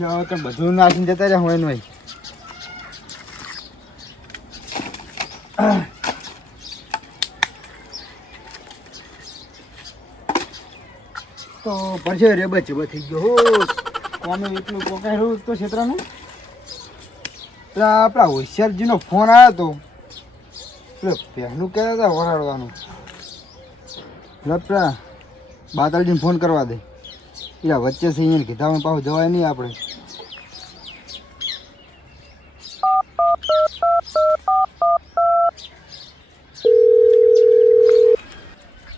તો બધું નાખીને જતા રહ્યા હોય નહીં તો પરસે રે બચે થઈ ગયો હો કોમે એટલું કોકાયું તો ક્ષેત્રનું પેલા આપણા હોશિયારજીનો ફોન આવ્યો તો પેલો પહેલું કહેતા હતા વરાડવાનું પેલા બાદલજીને ફોન કરવા દે પેલા વચ્ચે છે અહીંયા કીધા પાછું જવાય નહીં આપણે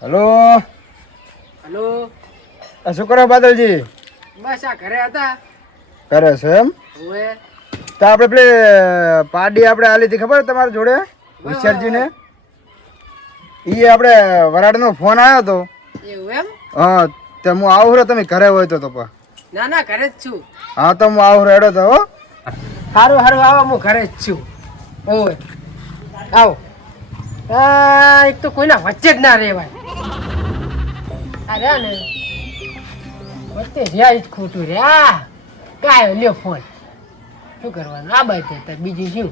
હલો હલો શું કરો બાદલજી બસ આ ઘરે હતા કરે છે એમ ઓએ તો આપણે પેલી પાડી આપણે આલી હતી ખબર તમારી જોડે હોશિયારજીને એ આપણે વરાડનો ફોન આવ્યો હતો એવું એમ હા તો હું આવું રહ્યો તમે ઘરે હોય તો પા ના ના ઘરે જ છું હા તો હું આવું રેડો તો હો સારું સારું આવો હું ઘરે જ છું ઓય આવો આ એક તો કોઈના વચ્ચે જ ના રહેવાય અરે ને વચ્ચે રહ્યા જ ખોટું રહ્યા કાંઈ લ્યો ફોન શું કરવાનું આ બાજુ જતા બીજું શું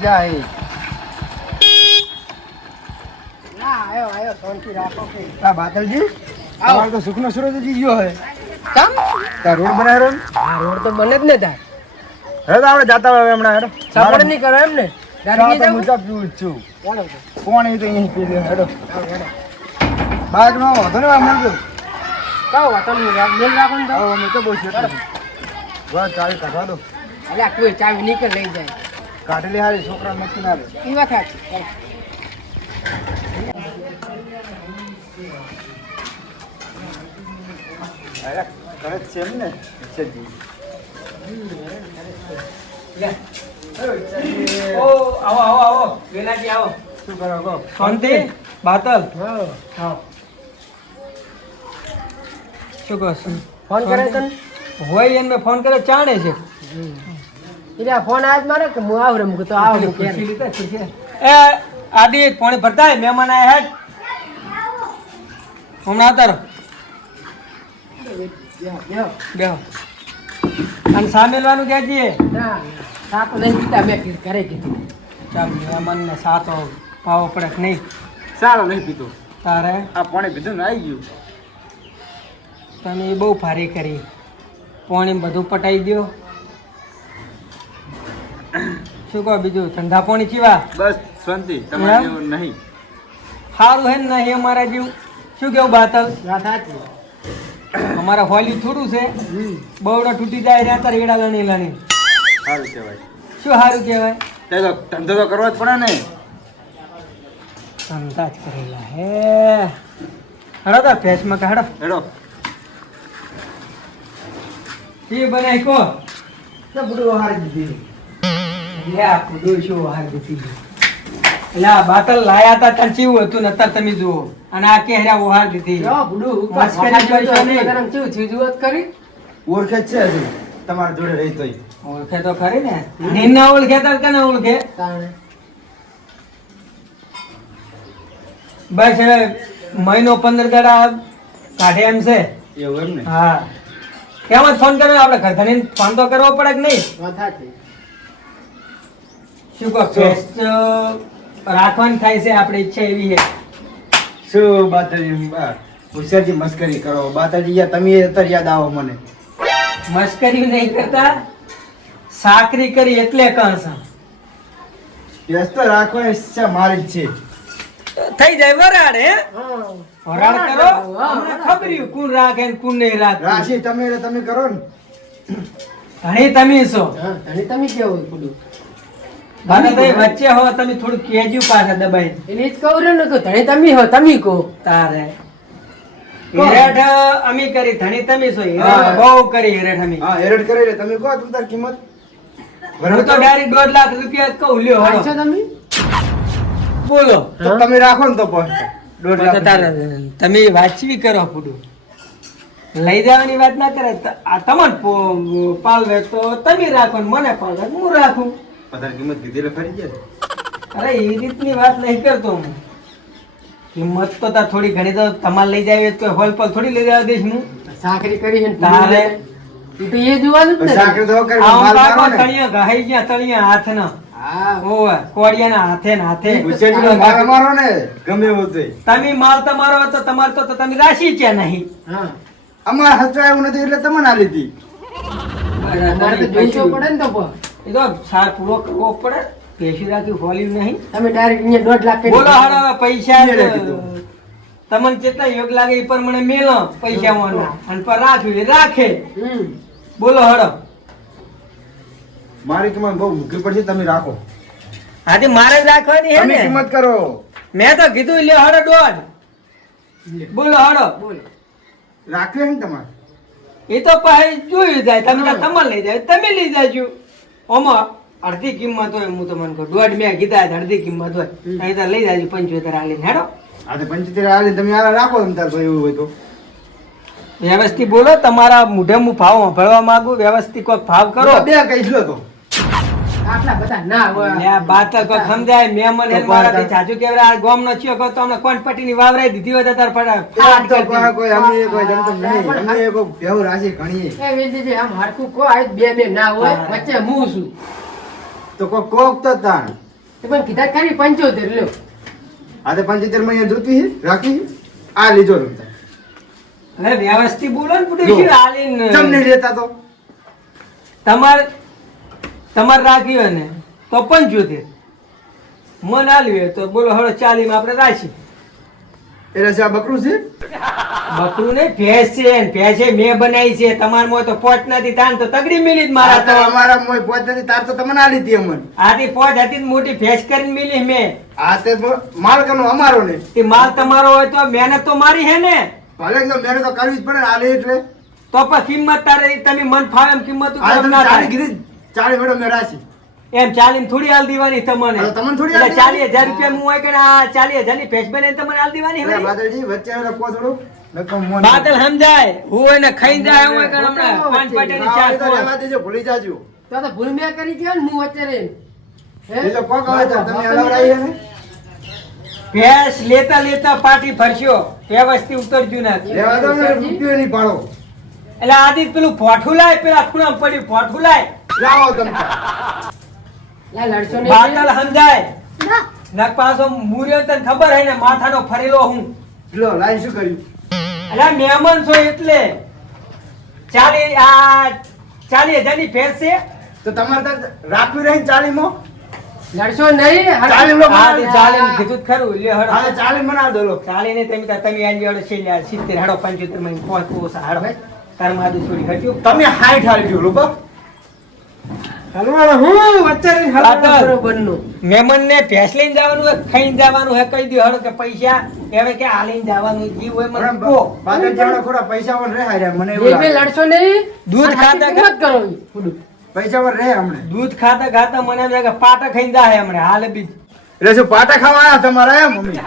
જાય આયો શાંતિ રાખો કે આ બાદલજી તમારો તો સુખનો સૂરજ જ ગયો હે કેમ તા રોડ બનાવ્યો આ રોડ તો બને જ ને તાર હવે તો આપણે જાતા હોય હમણાં હેડો સપોર્ટ નહીં કરો એમ ને ગાડી તો જાવ હું પીવું જ છું ચાલો કોણ એ તો અહીં પી દે હેડો હેડો બાજુમાં વાંધો ને આમ મળજો કહો વાતો નહીં મેલ રાખો ને તો અમે તો બહુ છે વાત ચાવી કાઢવા દો અલ્યા કોઈ ચાવી નીકળ લઈ જાય કાઢેલી હારી છોકરા નક્કી ના રે એ વાત સાચી અરે કરે જ છે એમ ને ઈચ્છાજી ઓ આવો આવો આવો વેલાજી આવો શું કરો કહો શાંતિ બાતલ હા શું કહો છો? ફોન કરે તને હોય એને મેં ફોન કર્યો ચાણે છે એટલે ફોન આજ મારે કે હું આવું રે મૂકું તો આવું મૂકે ખુરશી લીધા, ખુરશી. એ આદિ પાણી ભરતા હે, મહેમાન આયા હેડ હમણાં આવતા રહો બેહો અને સામેલવાનું ક્યાં જઈએ ના સાપ નહીં પીતા મેં ઘરે કીધું ચાલ મહેમાનને સાતો પાવો પડે કે નહીં સારો નહીં પીતો તારે આ પાણી પીધું ને આવી ગયું તમે બહુ ભારી કરી પાણી બધું પટાઈ દો શું કહો બીજું ધંધા પાણી ચીવા બસ શાંતિ તમારે એવું નહીં સારું હે ને નહીં અમારા જેવું શું કેવું બાતલ વાત સાચી અમારા હોલી થોડું છે બહુડો તૂટી જાય રહ્યા તાર એડા લણી લણી સારું કહેવાય શું સારું કહેવાય તે તો ધંધો તો કરવો જ પડે ને ધંધા જ કરેલા હે હડો તાર ફેસમાં કે હડો હેડો એ બનાવી કહો તો બધું હારી દીધી લે આ કુડું શું હાર દીધી એટલે આ બાતલ લાયા હતા તાર ચીવું હતું ને અત્યારે તમે જુઓ અને આ કે હેરા ઓહાર દીધી જો બુડું મસ્કરી જોઈ છે નહીં. તરમ ચેવું થયું જુઓ તો કરી ઓળખે જ છે હજી તમારી જોડે રહી તોય ઓળખે તો ખરી ને નિન્ના ઓળખે તાર કે ના ઓળખે તાણે બસ હવે મહિનો 15 દાડા કાઢે એમ છે એવું એમ ને હા કેમ જ ફોન કર્યો આપણે ઘર ધણીને ફોન તો કરવો પડે કે નહીં વાત સાચી શું કહો ફેસ રાખવાની થાય છે આપણે ઈચ્છા એવી છે શું બાતાજી હોશિયારજી મસ્કરી કરો બાતાજી યાર તમે અત્યારે યાદ આવો મને મસ્કરી નહીં કરતા સાકરી કરી એટલે કણસ વ્યસ્ત રાખવાની ઈચ્છા મારી જ છે થઈ જાય વરાડ હે હા વરાડ કરો અમને ખબર્યું કોણ રાખે ને કોણ નહીં રાખતું રાશિ તમે કરો ને ધણી તમે છો હા ધણી તમે કેવું બુડું બાકી તો વચ્ચે હો તમે થોડું કેજ્યુ પાછા દબાઈ એટલે જ કહું રહ્યો ને કે ધણી તમે હો તમે કહો તારે હેરેઠ અમી કરી ધણી તમે છો હેરેઠ હા. બહુ કરી હેરેઠ અમી હા હેરડ કરી લે તમે કહો તમે તાર કિંમત હું તો ડાયરેક્ટ 1.5 લાખ રૂપિયા જ કહું લ્યો છો હળો. તમે બોલો તો તમે રાખો ને તો પણ 1.5 તો લાખ તારે તમે વાંચવી કરો પૂડું લઈ જવાની વાત ના કરે આ તમને પાલવે તો તમે રાખો ને મને પાલવે તો હું રાખું. વધારે કિંમત કીધી એટલે ફરી ગયા. અરે એ રીતની વાત નહીં કરતો હું. કિંમત તો તાર થોડી ઘણી તો તમારે લઈ જાય તો હોલ પર થોડી લઈ જવા દઈશ હું. સાકરી કરી છે ને તારે ઈ તો એ જોવાનું જ ને. સાકરી તો કરી આમ માલ પાકો મારો ને. તળિયા ઘાઈ ગયા તળિયા હાથના. હા ઓવે કોડિયાના હાથે ને હાથે. હોશિયારીનો માલ મારો ને ગમે એવું તોય. તમે માલ તમારો હોય તો તમારે તો તમે રાશી છે નહીં. હા અમારે હચવા એવું નથી એટલે તમને આલી હતી. મારે તો જોઈતો પડે ને તો પણ. એ તો સાર પૂરો કરવો પડે. પેશી રાખી ખોલ્યું નહીં. તમે ડાયરેક્ટ અહીંયા 1.5 લાખ બોલો હાડ હવે પૈસા ઈ રાખી દો. તમને જેટલા યોગ લાગે એ પ્રમાણે મેલો પૈસા વાળા અને પર રાખ્યું એ રાખે. હમ બોલો હડો. મારી કિંમત બહુ મૂકી પડશે તમે રાખો. આજે મારે જ રાખવાની હે તમે ને. કિંમત કરો. મેં તો કીધું લે હડો દોઢ. બોલો હડો. બોલો રાખવી ને તમારે. એ તો પછી જોયું જાય તમે તો તમારે લઈ જાય તમે લઈ જાજો. ઓમાં અડધી કિંમત હોય હું તમને કહું દોઢ મેં કીધા હતા, અડધી કિંમત હોય અહીં તો લઈ જાજો 75 આલીને હેડો. આ તો 75 આલી તમે આ રાખો તમે તાર તો એવું હોય તો. વ્યવસ્થિત બોલો તમારા મોઢે હું ભાવ સાંભળવા માંગુ. વ્યવસ્થિત કોઈક ભાવ કરો. બે કહીશ લો તો. આટલા બધા ના હોય. લે આ બાત તો કોઈક સમજાય. મેં મને તો મારાથી પણ જાજુ કેવડા આ ગામનો થયો કહો તો અમને કોણપટ્ટીની વાવરાઈ દીધી હોય તો તાર આ તો કોઈ અમે કોઈ જમતો નહીં. અમે કોઈ બેહુ રાશી ઘણી. એ વેદીજી આમ હરખું કો આ બે બે ના હોય હા. વચ્ચે હું છું. તો કોઈ કોક તો તાણ. તે પણ કીધા ખરી 75 લ્યો. આ તો 75 માં અહીંયા જોતી છે રાખી છે. આ લીધો રમતા. હવે વ્યવસ્થિત બોલો ને પુટુ જો. શું હાલીને તમને લેતા તો તમાર રાખ્યું હોય ને તો 75 મન આલ્યું હોય તો બોલો હળો 40 માં આપણે રાખી. એટલે છે આ બકરું છે. બકરું ને ભેંસ છે ને ભેંસે મેં બનાવી છે. તમારમાં તો પોચ નથી તાન તો તગડી મિલી જ મારા આ તો તો. અમારા મોય પહોંચ નથી તાર તો તમને આલી હતી અમને. આથી પોચ હતી ને મોટી ભેંસ કરીને મિલી મેં. આ તે માલકનો અમારો ને. તે માલ તમારો હોય તો મહેનત તો મારી હે ને. ભલે એકદમ મહેનત તો કરવી જ પડે ને આલે એટલે. તો પણ કિંમત તારે તમે મન ફાવે એમ કિંમત આ ઉપર તમે ના 40 થાય. કીધી 40 મેડમ મેં રાશી. એમ 40 થોડી હાલ દેવાની તમને. હવે તમને થોડી એટલે હાલ 40,000 રૂપિયા હું હોય કે આ 40,000 ની ભેંસ બનાવીને તમને હાલ દેવાની એટલે હોય. બાદલજી વચ્ચે આવીને કો થોડું નકમ મોન. બાદલ સમજાય હું એને ખાઈ જાય હું કે હમણાં ખોટો પાંચ પાટેની આ ચાર તો ખોળ. રહેવા દેજો ભૂલી જાજો. તો ભૂલ મેં કરી ગયો ને હું વચ્ચે રહી. હે? એ તો કોક આવે તો તમે હલાવરાઈ છે ને. ભેંસ લેતા લેતા પાટી ફરશો વ્યવસ્થિત ઉતરજો ના. લેવા દો ને રૂપિયો નહીં પાડો. એટલે આદિ પેલું ફોઠું લાય પેલા ખૂણામાં પડ્યું ફોઠું લાય. લાવો તમે. લા લડશો નહીં. બાદલ સમજાય નક પાછો મુર્યો તને ખબર હે ને માથાનો ફરેલો હું. લો લાઈન શું કર્યું? એટલે મહેમાન છો એટલે 40,000 ની ભેંસ છે. તો તમારે તો રાખવી રહી 40 માં. લડશો નહીં. 40 લો હા, બનાવી. તે 40 ની કીધું જ ખરું લે હડો. હા, 40 બનાવી દો લો. 40 ને તમે આજી હડો છે લ્યા 70 હડો 75 માં પહોંચવો છે હડો. તાર માદુ છોડી હટ્યું. તમે 60 હાલી ગયો લો બા. હલવાણો હું વચ્ચે રહીને હલવાણો બાદલ. બરોબરનું. મહેમાન ને ભેંસ લઈને જવાનું હોય ખાઈને જવાનું હોય કહી દો હડો કે પૈસા હવે કે હાલીને જવાનું જીવ હોય મને કહો. બાદલ જેવડા ખોટા પૈસા વન રહે હાર્યા મને એવું બે બે લાગે. લડશો નહીં. દૂધ આ ખાતા કિંમત કરો થોડું. પૈસા વન રહે હમણે. દૂધ ખાતા ખાતા મને એમ લાગે કે પાટા ખાઈને જાય હમણાં હાલે બી. એટલે શું પાટા ખાવા આયા તમારા એમ મમ્મી?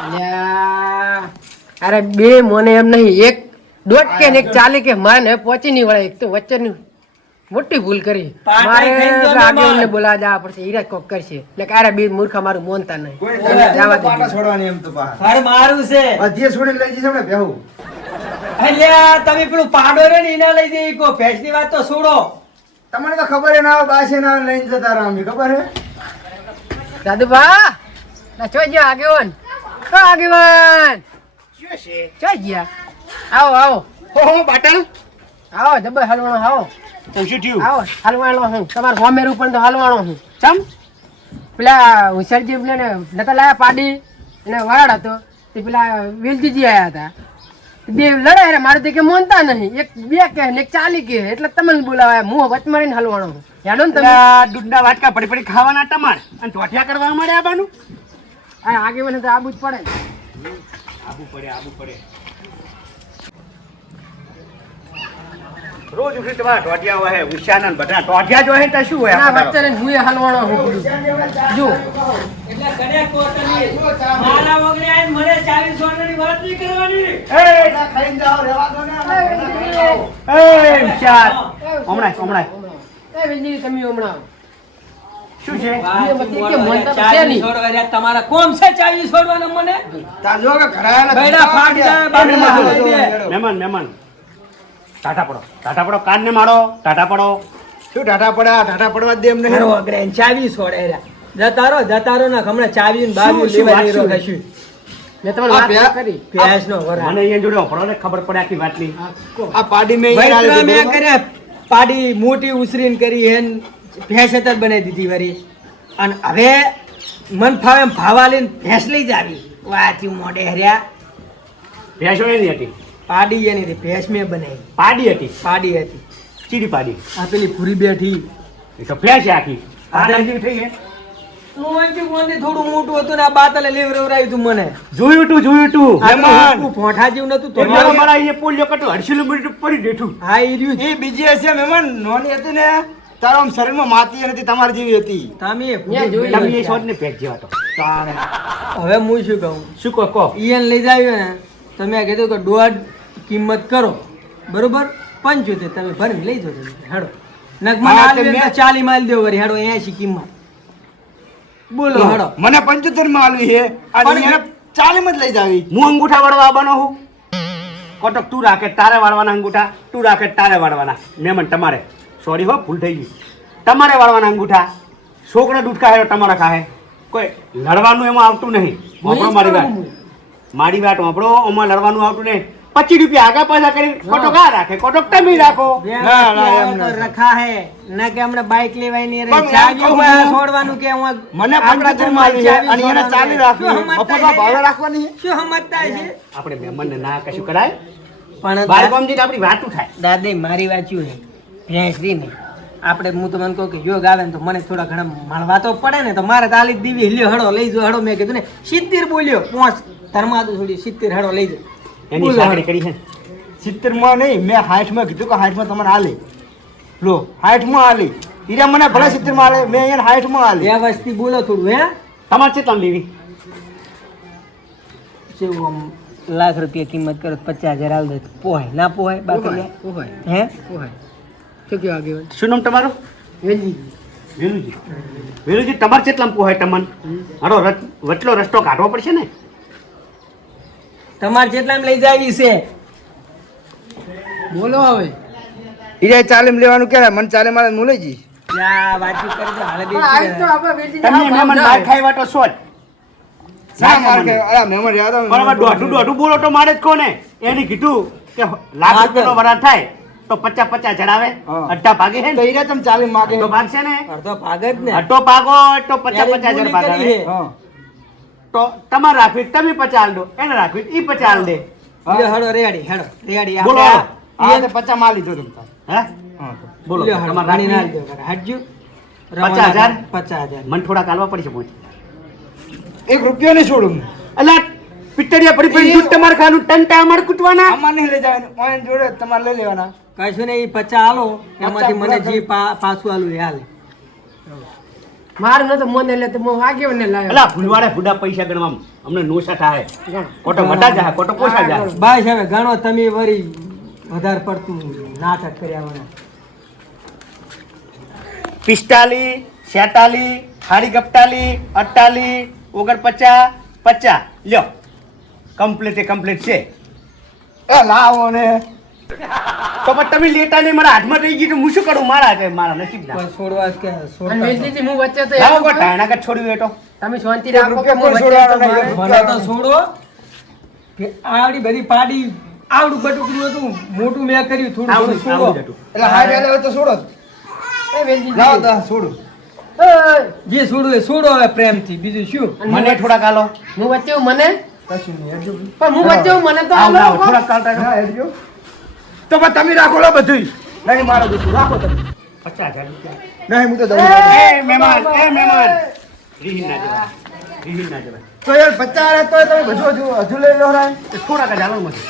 અલ્યા. અરે બે મને એમ નહીં એક 1.5 કે ને એક 40 કે માને પહોંચી નહીં વળે. એક તો વચ્ચેની મોટી ભૂલ કરી. પાટા મારે ખાઈને તો આગેવાનને મહેમાન. બોલાવા જવા પડશે. હીરા કોક કરશે એટલે કે અરે બે મૂર્ખા મારું મોનતા નહીં. કોઈ ઓય, જાણે જવા પાટા દેજો. છોડવાની એમ તો પા. અરે મારું છે. બધીએ છોડીને લઈ જશે ને બેહું. અલ્યા તમે પેલું પાડો રે ને એના લઈ જઈ કો ભેંસ ની વાત તો છોડો. તમને તો ખબર હે ના આવે બાસે ના આવે લઈને જતા રહો અમે ખબર હે. દાદુભા ના ચો ગયા આગેવાન. ઓ આગેવાન ચો ગયા. આવો આવો હો બાટલ. આવો જબર હલવાણો આવો. તો શું થયું? આવો હલવાણો હું તમારે હોમેરું પણ તો હલવાણો હું ચમ પેલા હુસરજી પેલા ને નતા લાયા પાડી એને વાડ હતો તે પેલા વેલજીજી આયા હતા બે લડાય રે મારે તો કે મોનતા નહીં એક બે કે ને એક 40 કે એટલે તમને બોલાવાય હું વચમારીને હલવાણો હું જાણો ને તમે દૂધના વાટકા પડી પડી ખાવાના તમારે અને ટોઠિયા કરવા મળે આબાનું આ આગેવાને તો આબુ જ પડે ને. આબુ પડે રોજ ઉઠી તમારા ટોટિયા હોય ઉષાના બધા ટોટિયા જો હે તો શું હોય ના આપણે? વચ્ચે હું એ હલવાણો હું પેલું. જો એટલે કને કોતની મારા વગરે આઈને મને 40 સોનાની વાત નહીં કરવાની. એ ના ખાઈને જાઓ રેવા દો ને એ ઉષા હમણાં એ વેલજી તમે હમણાં શું છે બધી કે મન તો છે નહીં. તમારા કોમ છે 40 છોડવાના મને તાર જો કે ઘરાયા બૈડા ફાડી જાય, બાબલા હલાવી દે. મહેમાન ટાટા પડો કાનને મારો ટાટા પડો. શું ટાટા પડવા જ દે એમ નહીં. મારો વગરે આઈને 40 છોડે રહ્યા. જતારો ના હમણાં 40 ને 22 શું લેવા વાત નીરો શું? કશું. મેં તમને આ વાત પ્યા- કરી. ભેંસનો વરા. મને અહીંયા જોડે પડો ને ખબર પડે આખી વાતની. આ પાડી મેં વૈતરા મેં કર્યા પાડી મોટી ઉસરીન કરી હેન ભેંસ જ બનાવી દીધી વરી. અને હવે મન ફાવે એમ ભાવા લઈને ભેંસ લઈ જ આવી. વાથી મોઢે હર્યા. ભેંસો એની હતી પાડી એની હતી, ભેંસ મેં બનાવી. પાડી હતી પાડી હતી. ચીડી પાડી આ પેલી ભૂરી બેઠી. એ તો ભેંસ છે આખી પાડા જેવી થઈ હે. મોંથી થોડું મોટું હતું ને આ બાતલે લેવરાવ્યું તું મને. જોયું તું આ તો મહેમાન ઊંચું પોઠા જેવું નતું તો તમારો મારા અહીંયા પોલિયો કટો 800 કિલોમીટર પડી બેઠું. હા એ રહ્યું જ. એ બીજી હશે મહેમાન નોની હતી ને તારો આમ શરીરમાં માતી નથી તમારી જેવી હતી. તમે ત્યાં જોઈ તમે એ શોધ ને પેક જેવા તો તાણે. હવે હું શું કહું શું કહો ઈયન લઈ જાવ્યો ને તમે કીધું કે દોઢ કિંમત કરો બરોબર 75 તમે ભરીને લઈ જાઓ તમે હેડો નગમાં હા, આલવી તે હોય તો 40 માલ દેવો વળી હેડો 80 કિંમત બોલો હેડો મને 75 માં આલવી છે અને પણ એને 40 માં જ લઈ જાવી. હું અંગૂઠા વાળવા આવવાનો હું કોટક તું રાખે તારે વાળવાના અંગૂઠા તું રાખે તારે વાળવાના મહેમાન તમારે સોરી હો ભૂલ થઈ ગઈ તમારે વાળવાના અંગૂઠા છોકરા દૂધ ખાય તો તમારા ખાય કોઈ લડવાનું એમાં આવતું નહીં વાપરો મારી વાત વાપરો એમાં લડવાનું આવતું નહીં 25 રૂપિયા આગા પાછા કરી કોટક આ રાખે કોટક તમે રાખો ના, એમ તો નથી. રખા હે ના કે હમણાં બાઇક લેવાની રે પણ એમ ચાવીઓ કહું માં હું. છોડવાનું કે હું મને 75 માં આલવી છે અને એને 40 રાખવી છે. મફતમાં ભાવે રાખવાની છે. શું સમજતા છે આપણે મહેમાનને ના કશું કરાય પણ બાર ગામથી આપણી વાતું થાય દાદા મારી વાત શું છે ભેંસ રી ને આપણે હું તમને કહું કે યોગ આવે ને તો મને થોડા ઘણા મળવા તો પડે ને તો મારે તાલી દીવી લ્યો હડો લઈ જાઓ હડો મેં કીધું ને 70 બોલ્યો 5 ધર્મા તો થોડી 70 હડો લઈ જાઓ એની બોલો સાંકળી હડો. કરી છે 70 માં નહીં મેં 60 માં કીધું કે 60 માં તમને આલે લો 60 માં આલી હીરા મને ભલે 70 માં આલે મેં એને 60 માં આલી. વ્યવસ્થિત બોલો થોડું હે તમારે કેટલામાં લેવી જેવું આમ લાખ રૂપિયા કિંમત કરો 50,000 આલ દે તો પોહાય ના પોહાય બાકી પોહાય હે પોહાય શું કહેવા આગેવાન? શું નામ તમારું વેલજી વેલુજી તમારે કેટલામાં પોહાય તમને હારો વચલો રસ્તો કાઢવો પડશે ને તમારે જેટલામાં લઈ જાવી છે બોલો હવે હીરા 40 માં લેવાનું કે મને 40 માં મુલેજી ત્યાં વાતચીત કરી તો હાલે પણ આજ તો આપણે વેલજી તમે મહેમાન બહાર ખાઈ વાટો છો જ ના માર કે અલા મહેમાન યાદ આવે બરાબર દોઢું બોલો તો મારે જ કોને એને કીધું કે લાખ હા, રૂપિયાનો વરાળ થાય તો 50 ચડાવે હા. અડધા ભાગે છે તો ને હીરા તમે 40 માગે અડધો ભાગ છે ને અડધો ભાગ જ ને અડધો ભાગો તો 50 યાર, એ હજાર ભૂલી ભાગ કરી આવે છે. હા તો તમારે રાખવી તમે 50 આલ દો એને રાખવી ઈ 50 આલ દે લ્યો હડો રેડી રેડી બોલો. હા તો 50 માં લીધો તમે હે હા તો બોલો લ્યો હડો તમારે પાણી ના રાખવી લીધો હટજો 50,000? 50,000 મને થોડા કાલવા પડશે પહોંચ એક રૂપિયો નહીં છોડું હું. અલા પિત્તળિયા પડી પડી દૂધ તમારે ખાવાનું ટંટા અમારે કૂટવાના આમાં નહીં લઈ જવાનું પોઈન્ટ જોડે તમારે લઈ લેવાના કશું ને ઈ 50 આલો એમાંથી મને જે પાછું આલું એ હાલે મારું નતો મોને એટલે તો હું આગેવાનને લાવ્યો. અલા ભૂલવાડે ભૂડા પૈસા ગણવામાં અમને નોશા થાય કોટો વટા જાય કોટો પોસા જાય બસ હવે ગણો તમે વળી વધારે પડતું નાટક કર્યા વગર 45 46 હાડી ગપટાલી 48 49 50 લ્યો કમ્પ્લીટ છે એ લાવો ને તો પણ તમે લેતા નહીં મારા હાથમાં રહી ગયું તો હું શું કરું મારા નસીબ ના કોઈ છોડવા કે અને છોડતા વેલજીજી હું વચ્ચે તો લાવો એવું કોઈ કહું, ટાયણા કે છોડ્યું એ તો તમે શાંતિ એક રાખો કે રૂપિયો હું કોઈ વચ્ચે તો છોડવાનો નહીં. મારે- મને તો છોડો કે આવડી બધી પાડી આવડું બટુકડું હતું મોટું મેં કર્યું થોડું આવડું થોડું છોડો જતું એટલે હાથ હાલે હોય તો છોડો જ. એ વેલજીજી. લાવો તો છોડું ઓય, જે છોડવું એ છોડો હવે પ્રેમથી બીજું શું અને મને થોડા કાલો હું વચ્ચે હું મને કશું નહીં હજુ. પણ હું વચ્ચે હું મને તો આવ આલો લાવો કહો. થોડા કાલતા હા, હજુ. તો પણ તમે રાખો લો બધું નહીં મારો દીકરો રાખો તમે 50,000 રૂપિયા નહીં હું તો દઉં એ મહેમાન રીહિન ના જવાય તો યાર 50 તો તમે બધું હજુ લઈ લો રાય થોડા કા જાલો મને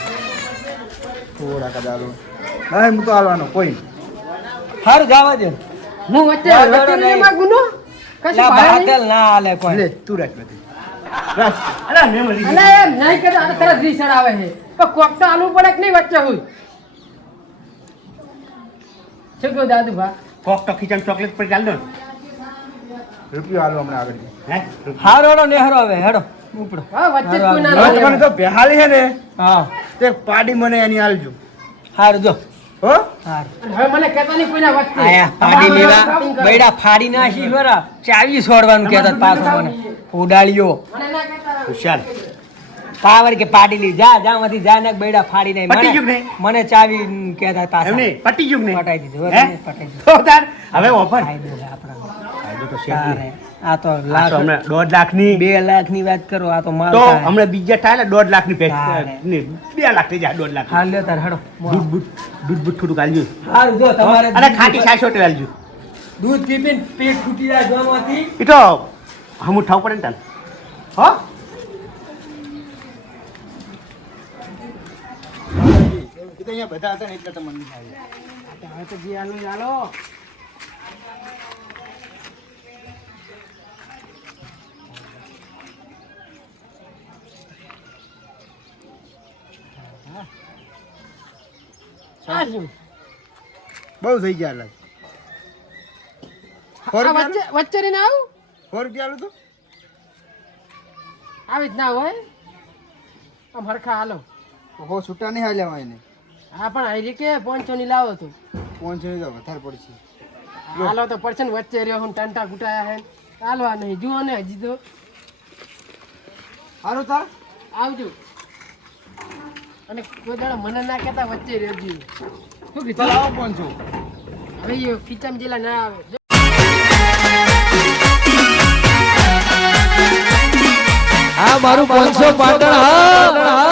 થોડા કદાલો ના હું તો હાલવાનો કોઈ નહીં. હારું જવા દે હું વચ્ચે વાંધો વચ્ચે નહીં. નહીં માગું નો કશું લા ભાડે નહીં. બાદલ ના હાલે કોઈ લે તું રાખ બધી રાખ. અલા મેમન લીધી. અલા એમ નહીં કે આ તરત રીસડ આવે છે પણ કોક તો આલુ પડે કે નહીં વચ્ચે હોય શું કહ્યું દાદુ ભા કોક તો ખીચામાં ચોકલેટ પર ચાલ દો ને. રૂપિયો હાલો હમણાં આગળ હે હારો હેડો નેહરો હવે હેડો ઉપડો હા વચ્ચે જ કોઈ ના હવે લે. તમને તો બેહાલી છે ને હા તે પાડી મને એની હાલજો હારું જો હો હારું અને હવે મને કહેતા નહીં કોઈના વચ્ચે આયા પાડી તમારે લેવા shopping કરો. બૈડા ફાડી નાખી બરા ચાવી છોડવાનું કહેતા પાછો મને ઉડાડ્યો મને ના કહેતા હોશિયાર. પાવર કે પાડી લી જા માંથી જા ને બૈડા ફાડી નાખી પટી ગયું મને ને? મને ચાવી કહેતા એમ પાછા નહીં પટી ગયું ને પટાઈ દીધું હવે હે? તમે પટાઈ દીધું તો તાર હવે ઓફર ફાયદો છે આપણા ફાયદો તો છે જ તારે નહીં. આ તો આ લાખ તો હમણાં 1.5 લાખની 2 લાખની વાત કરો આ તો માલ તો થાય. હમણાં બીજા થાય ને 1.5 લાખની પેક તારે. 2 લાખ થઈ જાય 1.5 લાખ હાલ લ્યો તાર હેડો દૂધ થોડુંક આલજો હારું જો તમારે અને ખાટી છાશ હોટે આલજો દૂધ પીપીને પેટ ફૂટી જાય જોમાંથી એ તો હમું ઠાવ પડે ને તાન હો એ તો અહીંયા બધા હતા ને એટલે તમને નહીં આવ્યું. હવે તો જે આનું ચાલો આ શું? બહુ થઈ ગયા લાગ. આ વચ્ચે વચ્ચે રહીને આવું 100 રૂપિયા આલું તો આવી જ ના હોય આમ હરખા હાલો હો છૂટા નહીં હાલ્યા હોય એને હા પણ હારી કે 500 ની લાવો તો 500 ની તો વધારે પડશે. હાલો તો પડશે ને વચ્ચે રહ્યો હું ટંટા ગુટાયા હે હાલવા નહીં જુઓ ને હજી તો સારું તાર આવજો અને કોઈ દાડો મને ના કહેતા વચ્ચે રહેજો શું ચાલ કીધું આવો 500. હવે એ ખીચામ જેલા ના આવે આ મારું 500 પાટણ હા